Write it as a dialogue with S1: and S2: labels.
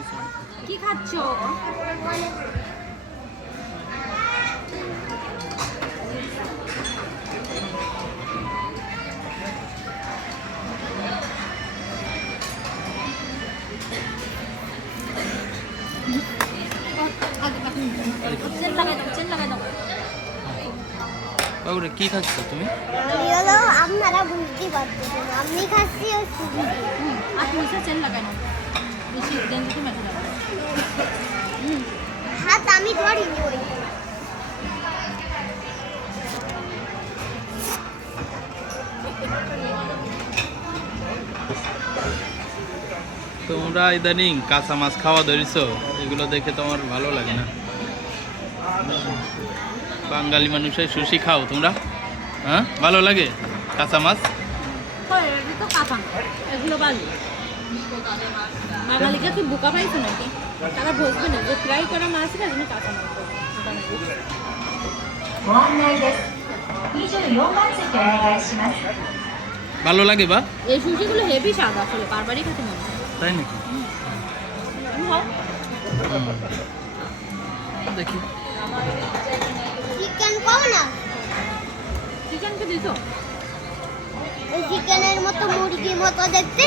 S1: কিছু। না।
S2: কি খাচ্ছ?
S1: বাবুরে কি তুমি?
S3: আমি হলো আপনারা বুঝতে পারতেছেন আমি খাচ্ছি
S2: হুম, আর তুমি চেন লাগাই নাও
S3: হাত আমি ধরিনি ওই।
S1: তোমরা ইদানিং কাঁচা মাছ খাওয়া ধরেছো এগুলো দেখে তোমার ভালো লাগে না। বাঙালি মানুষের সুশি খাও তোমরা। হ্যাঁ? ভালো লাগে কাঁচা মাছ?
S2: তো কাঁচা না। এগুলো বাঙালিরা কি বোকা পাইছো নাকি? তারা বসবে না যে ফ্রাই করা মাছ না তুমি কাঁচা
S1: ভালো লাগে বা?
S2: এই সুশিগুলো হেভি স্বাদ আসলে বারবারই খেতে মনে
S1: তাই নাকি? দেখি।
S3: চিকেন কম না?
S2: চিকেন কে
S3: দিছো চিকেনের মতো মুরগির মতো দেখতে।